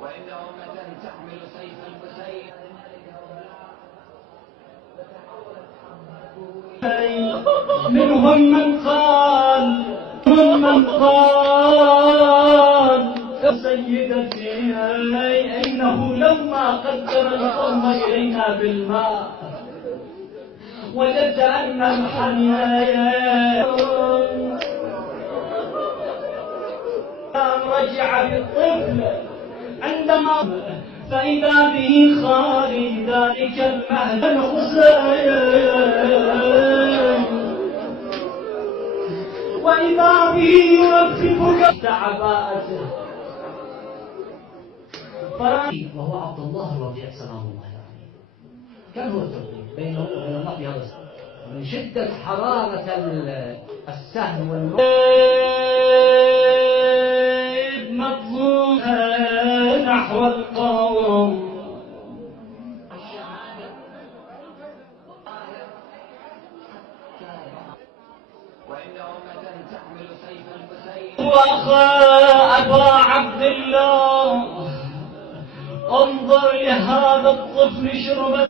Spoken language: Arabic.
وإن أمة تحمل سيف الحسين منهم من قال سيدتي إنه لما قدر القوم إلينا بالماء وجدت أن الحنين رجع بالطفل عندما فإذا به خالي ذلك المهد الحسين وإذا به يوفقك عباءته وهو عبد الله الرضيع سلام الله عليه. كان هو التوقيت بينه وبين الله في هذا من شدة حرارة السهم والموت مطلوب نحو القوم وإن أمة تحمل سيف الحسين وأخا أبا عبد الله انظر لهذا الطفل شرب